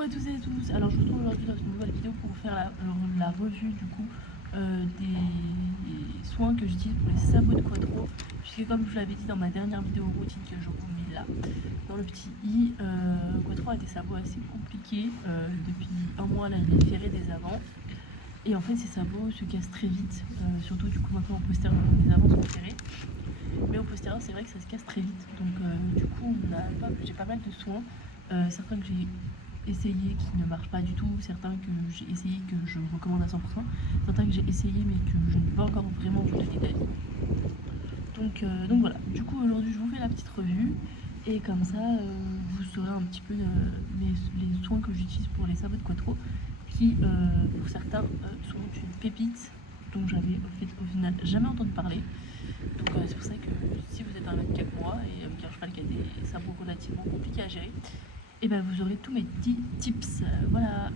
Coucou à tous et à tous. Alors je vous retrouve aujourd'hui dans une nouvelle vidéo pour vous faire la revue du coup des soins que j'utilise pour les sabots de Quattro, puisque comme je vous l'avais dit dans ma dernière vidéo routine que je vous mets là dans le petit i, Quattro a des sabots assez compliqués. Depuis un mois là il est ferré des avants et en fait ces sabots se cassent très vite, surtout du coup maintenant au postérieur, les avants sont ferrés, mais au postérieur c'est vrai que ça se casse très vite, donc du coup j'ai pas mal de soins, certains que j'ai essayé qui ne marchent pas du tout, certains que j'ai essayé que je recommande à 100%, certains que j'ai essayé mais que je ne peux pas encore vraiment vous donner d'avis. Donc voilà, du coup aujourd'hui je vous fais la petite revue et comme ça vous saurez un petit peu les soins que j'utilise pour les sabots de Quattro qui pour certains sont une pépite dont j'avais au final jamais entendu parler. Donc c'est pour ça que si vous êtes un même cas que moi et avec un cheval qui a des sabots relativement compliqués à gérer, et ben vous aurez tous mes petits tips, voilà.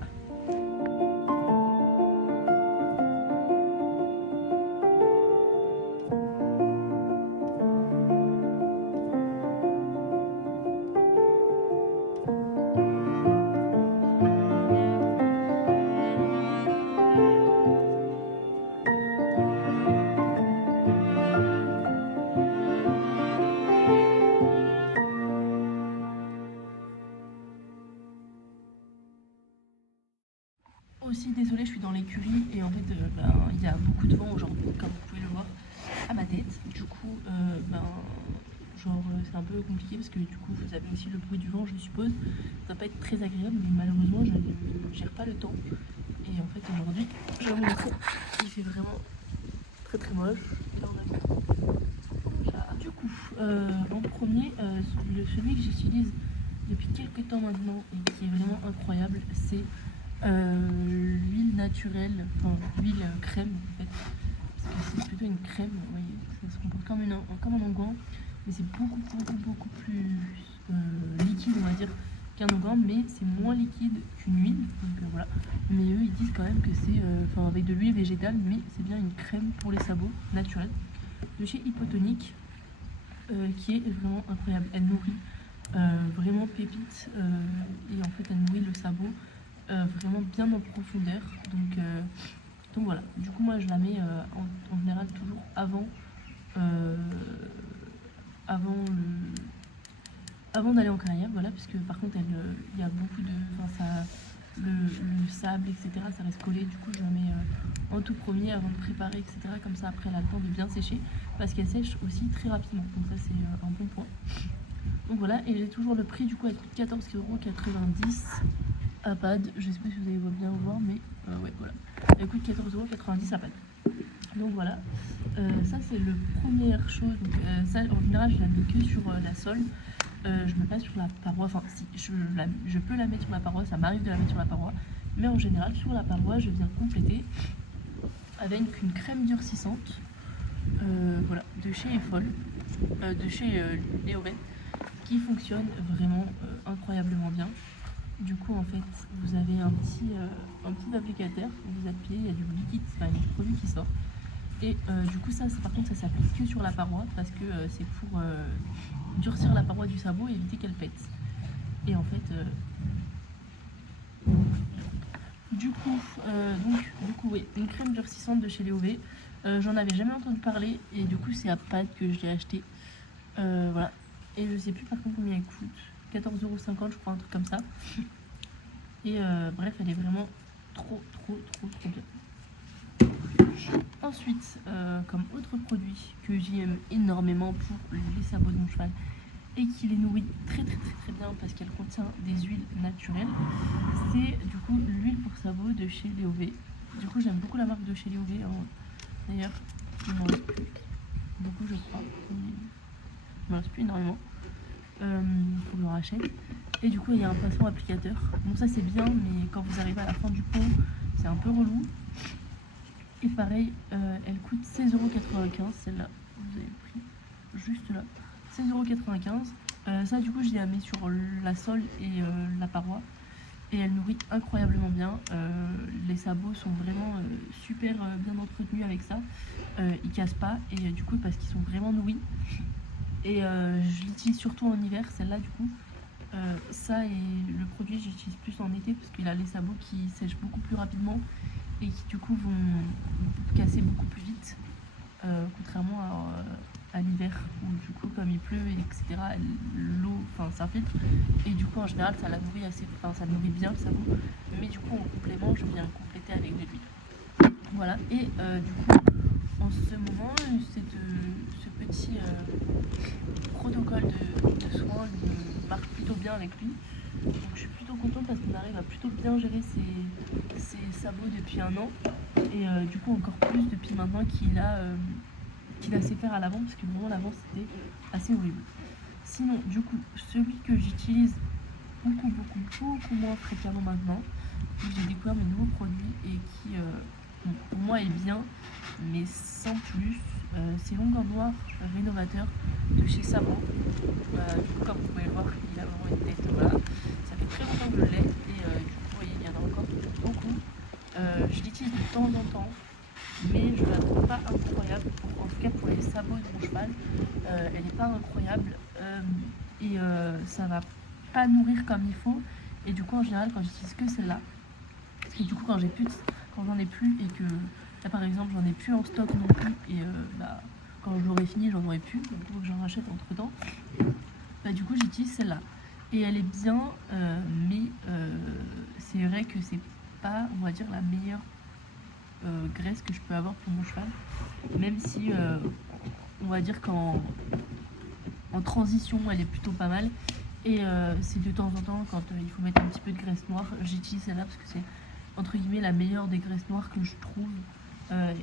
Aussi désolée, je suis dans l'écurie et en fait il y a beaucoup de vent aujourd'hui comme vous pouvez le voir à ma tête, du coup c'est un peu compliqué parce que du coup vous avez aussi le bruit du vent, je suppose. Ça va pas être très agréable mais malheureusement je ne gère pas le temps et en fait aujourd'hui je vais vous montrer, il fait vraiment très très moche. Là on a du coup en premier celui que j'utilise depuis quelques temps maintenant et qui est vraiment incroyable, c'est l'huile naturelle, enfin l'huile crème en fait, parce que c'est plutôt une crème, vous voyez, ça se comporte comme un onguent, mais c'est beaucoup plus liquide on va dire qu'un onguent, mais c'est moins liquide qu'une huile, donc voilà. Mais eux ils disent quand même que c'est avec de l'huile végétale, mais c'est bien une crème pour les sabots naturelle de chez Hypotonic, qui est vraiment incroyable. Elle nourrit vraiment pépite et en fait elle nourrit le sabot vraiment bien en profondeur, donc voilà. Du coup moi je la mets en général toujours avant d'aller en carrière, voilà, parce que par contre il y a beaucoup de, le sable etc ça reste collé, du coup je la mets en tout premier avant de préparer etc, comme ça après elle a le temps de bien sécher parce qu'elle sèche aussi très rapidement, donc ça c'est un bon point. Donc voilà, et j'ai toujours le prix, du coup elle coûte 14,90 € à Pad, je sais pas si vous allez bien voir, mais ouais voilà, elle coûte 14,90 € à Pad. Donc voilà, ça c'est la première chose. Donc, ça en général je la mets que sur la sole, je mets pas sur la paroi, enfin si je peux la mettre sur la paroi, ça m'arrive de la mettre sur la paroi, mais en général sur la paroi je viens compléter avec une crème durcissante, voilà, de chez Effol, de chez Léoven, qui fonctionne vraiment incroyablement bien. Du coup en fait vous avez un petit applicateur, vous appuyez, il y a du liquide, enfin il y a du produit qui sort, et du coup ça par contre ça s'applique que sur la paroi parce que c'est pour durcir la paroi du sabot et éviter qu'elle pète. Et en fait du coup oui, une crème durcissante de chez Léové, j'en avais jamais entendu parler et du coup c'est à Pad que je l'ai acheté, voilà, et je sais plus par contre combien elle coûte, 14,50 € je crois, un truc comme ça. Et bref, elle est vraiment trop bien. Ensuite, comme autre produit que j'aime énormément pour les sabots de mon cheval et qui les nourrit très bien parce qu'elle contient des huiles naturelles, c'est du coup l'huile pour sabots de chez Léové. Du coup j'aime beaucoup la marque de chez Léové, d'ailleurs il m'en reste plus beaucoup je crois, il m'en reste plus énormément, faut que je rachète. Et du coup il y a un pinceau applicateur, bon ça c'est bien, mais quand vous arrivez à la fin du pot c'est un peu relou. Et pareil, elle coûte 16,95 € celle-là, vous avez le prix juste là, 16,95 €. Ça du coup je la mets sur la sole et la paroi et elle nourrit incroyablement bien. Les sabots sont vraiment super bien entretenus avec ça, ils cassent pas, et du coup parce qu'ils sont vraiment nourris. Et je l'utilise surtout en hiver, celle-là du coup. Ça et le produit j'utilise plus en été parce qu'il a les sabots qui sèchent beaucoup plus rapidement et qui du coup vont casser beaucoup plus vite, contrairement à l'hiver où du coup comme il pleut etc l'eau s'infiltre et du coup en général ça la nourrit ça nourrit bien le sabot, mais du coup en complément je viens compléter avec de l'huile. Voilà, et du coup en ce moment ce petit protocole de soins marche plutôt bien avec lui. Donc je suis plutôt contente parce qu'on arrive à plutôt bien gérer ses sabots depuis un an et du coup encore plus depuis maintenant qu'il a ses fers à l'avant, parce que vraiment l'avant c'était assez horrible. Sinon du coup celui que j'utilise beaucoup moins fréquemment maintenant, j'ai découvert mes nouveaux produits et qui pour moi est bien mais sans plus, c'est l'onguent noir rénovateur de chez Savon. Du coup comme vous pouvez le voir il a vraiment une tête, voilà, ça fait très longtemps que je l'ai et du coup vous voyez il y en a encore beaucoup. Je l'utilise de temps en temps mais je la trouve pas incroyable, en tout cas pour les sabots de mon cheval, elle n'est pas incroyable et ça va pas nourrir comme il faut, et du coup en général quand j'utilise que celle-là, et du coup quand j'en ai plus et que là par exemple j'en ai plus en stock non plus et quand je l'aurai fini j'en aurai plus, donc il faut que j'en rachète entre temps, du coup j'utilise celle-là et elle est bien, mais c'est vrai que c'est pas, on va dire, la meilleure graisse que je peux avoir pour mon cheval, même si on va dire qu'en transition elle est plutôt pas mal, et c'est de temps en temps quand il faut mettre un petit peu de graisse noire, j'utilise celle-là parce que c'est entre guillemets la meilleure des graisses noires que je trouve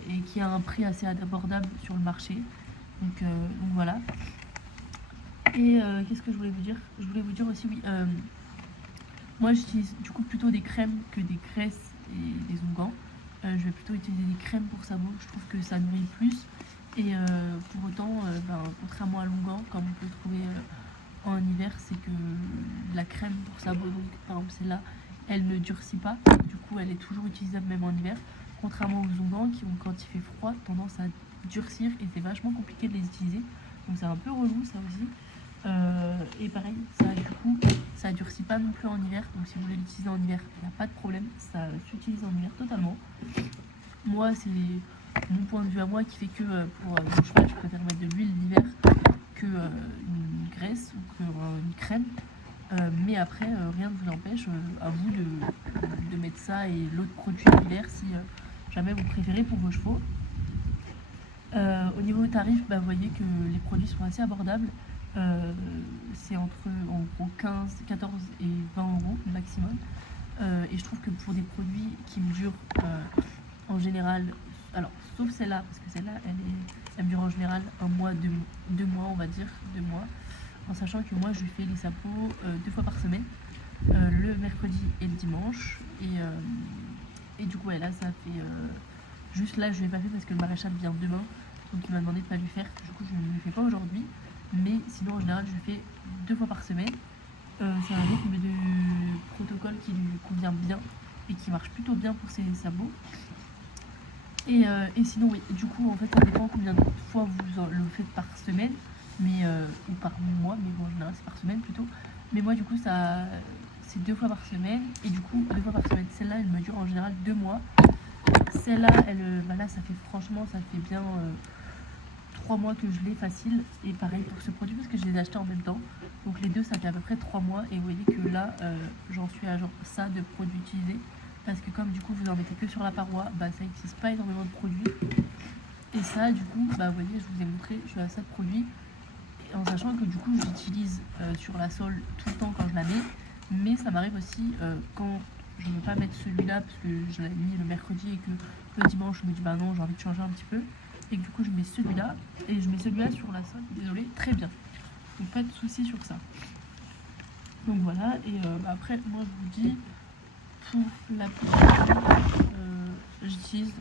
et qui a un prix assez abordable sur le marché, donc voilà. Et qu'est-ce que je voulais vous dire aussi, oui, moi j'utilise du coup plutôt des crèmes que des graisses et des onguents. Je vais plutôt utiliser des crèmes pour sabots, je trouve que ça nourrit plus et pour autant contrairement à l'onguent comme on peut trouver en hiver, c'est que la crème pour sabots, donc par exemple celle-là, elle ne durcit pas, du coup elle est toujours utilisable même en hiver, contrairement aux onguents qui ont, quand il fait froid, tendance à durcir et c'est vachement compliqué de les utiliser, donc c'est un peu relou ça aussi. Et pareil, du coup ça durcit pas non plus en hiver, donc si vous voulez l'utiliser en hiver, il n'y a pas de problème, ça s'utilise en hiver totalement. Moi c'est mon point de vue à moi qui fait que pour mon cheval je préfère mettre de l'huile l'hiver que une graisse ou que une crème, mais après rien ne vous empêche à vous de mettre ça et l'autre produit l'hiver si jamais vous préférez pour vos chevaux. Au niveau tarif, vous voyez que les produits sont assez abordables. C'est entre en gros 15, 14 et 20 euros maximum. Et je trouve que pour des produits qui me durent en général, alors sauf celle-là, parce que celle-là elle me dure en général un mois, 2 mois, on va dire, 2 mois, en sachant que moi je fais les sabots 2 fois par semaine, le mercredi et le dimanche, et du coup là ça fait juste là je l'ai pas fait parce que le maréchal vient demain, donc il m'a demandé de pas lui faire, du coup je ne le fais pas aujourd'hui, mais sinon en général je le fais 2 fois par semaine. C'est un rythme de protocole qui lui convient bien et qui marche plutôt bien pour ses sabots. Et sinon oui, du coup en fait ça dépend combien de fois vous le faites par semaine, mais ou par mois, mais bon en général c'est par semaine plutôt. Mais moi du coup ça c'est 2 fois par semaine, et du coup 2 fois par semaine, celle-là elle me dure en général 2 mois. Celle-là là ça fait bien 3 mois que je l'ai facile, et pareil pour ce produit parce que je les ai achetés en même temps, donc les deux ça fait à peu près 3 mois, et vous voyez que là j'en suis à genre ça de produits utilisés, parce que comme du coup vous en mettez que sur la paroi, ça n'utilise pas énormément de produits, et ça du coup vous voyez je vous ai montré, je suis à ça de produits, en sachant que du coup j'utilise sur la sole tout le temps quand je la mets, mais ça m'arrive aussi quand je ne veux pas mettre celui-là parce que je l'ai mis le mercredi et que le dimanche je me dis non j'ai envie de changer un petit peu, et que du coup je mets celui-là, et je mets celui-là sur la sole, désolé, très bien, donc pas de soucis sur ça. Donc voilà, et après moi je vous dis, pour l'application j'utilise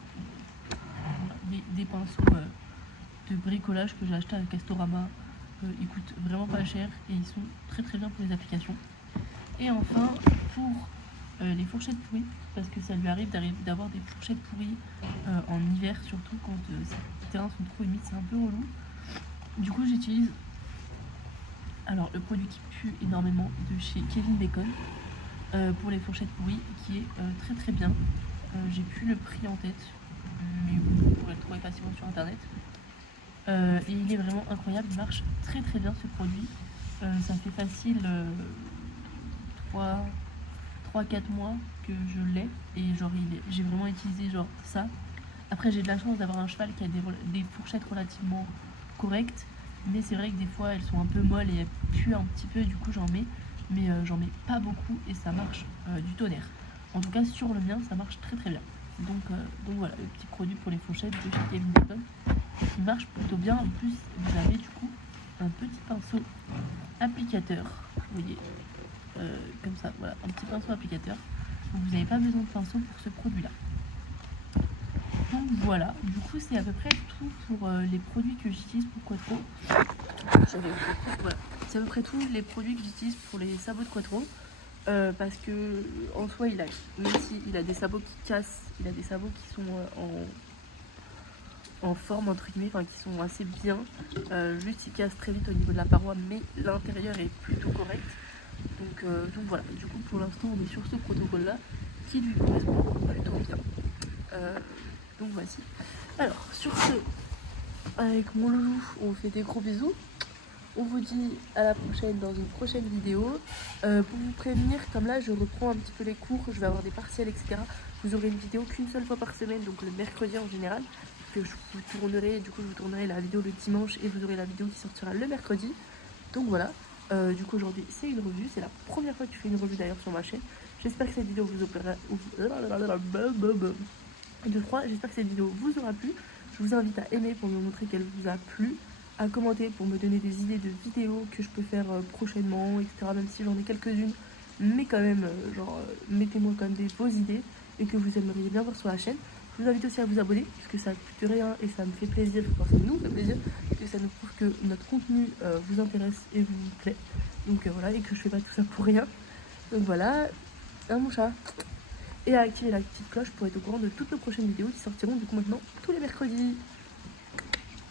des pinceaux de bricolage que j'ai acheté à Castorama, ils coûtent vraiment pas cher et ils sont très très bien pour les applications. Et enfin pour les fourchettes pourries, parce que ça lui arrive d'avoir des fourchettes pourries en hiver, surtout quand ces terrains sont trop humides, c'est un peu relou. Du coup j'utilise le produit qui pue énormément de chez Kevin Bacon, pour les fourchettes pourries qui est très très bien. J'ai plus le prix en tête, mais vous pourrez le trouver facilement sur internet. Et il est vraiment incroyable, il marche très très bien ce produit. Ça fait facile 3-4 mois que je l'ai et genre j'ai vraiment utilisé genre ça. Après j'ai de la chance d'avoir un cheval qui a des fourchettes relativement correctes, mais c'est vrai que des fois elles sont un peu molles et elles puent un petit peu, du coup j'en mets, mais j'en mets pas beaucoup et ça marche du tonnerre. En tout cas sur le mien ça marche très très bien. Donc voilà, le petit produit pour les fourchettes de chez Kevin Button qui marche plutôt bien. En plus vous avez du coup un petit pinceau applicateur, vous voyez, comme ça, voilà, un petit pinceau applicateur. Donc vous n'avez pas besoin de pinceau pour ce produit là. Donc voilà, du coup c'est à peu près tout pour les produits que j'utilise pour Quattro. Voilà, c'est à peu près tous les produits que j'utilise pour les sabots de Quattro. Parce que en soi même s'il a des sabots qui cassent, il a des sabots qui sont en forme entre guillemets, enfin qui sont assez bien. Juste il casse très vite au niveau de la paroi, mais l'intérieur est plutôt correct. Donc voilà, du coup pour l'instant on est sur ce protocole là qui lui correspond plutôt bien. Donc voici. Alors sur ce, avec mon loulou, on vous fait des gros bisous. On vous dit à la prochaine dans une prochaine vidéo. Pour vous prévenir, comme là je reprends un petit peu les cours, je vais avoir des partiels, etc. Vous aurez une vidéo qu'une seule fois par semaine, donc le mercredi en général. Que je vous tournerai, du coup je vous tournerai la vidéo le dimanche et vous aurez la vidéo qui sortira le mercredi. Donc voilà, du coup aujourd'hui c'est une revue, c'est la première fois que je fais une revue d'ailleurs sur ma chaîne. J'espère que cette vidéo vous aura j'espère que cette vidéo vous aura plu. Je vous invite à aimer pour me montrer qu'elle vous a plu, à commenter pour me donner des idées de vidéos que je peux faire prochainement, etc. Même si j'en ai quelques-unes, mais quand même, mettez-moi quand même vos idées et que vous aimeriez bien voir sur la chaîne. Je vous invite aussi à vous abonner, puisque ça ne coûte rien et ça me fait plaisir, enfin ça nous fait plaisir, et ça nous prouve que notre contenu vous intéresse et vous plaît. Donc voilà, et que je fais pas tout ça pour rien. Donc voilà, mon chat. Et à activer la petite cloche pour être au courant de toutes nos prochaines vidéos qui sortiront du coup maintenant tous les mercredis.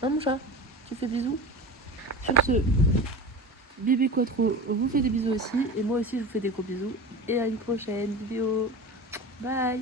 Mon chat, tu fais bisous. Sur ce, bébé Quattro vous fait des bisous aussi, et moi aussi je vous fais des gros bisous. Et à une prochaine vidéo. Bye.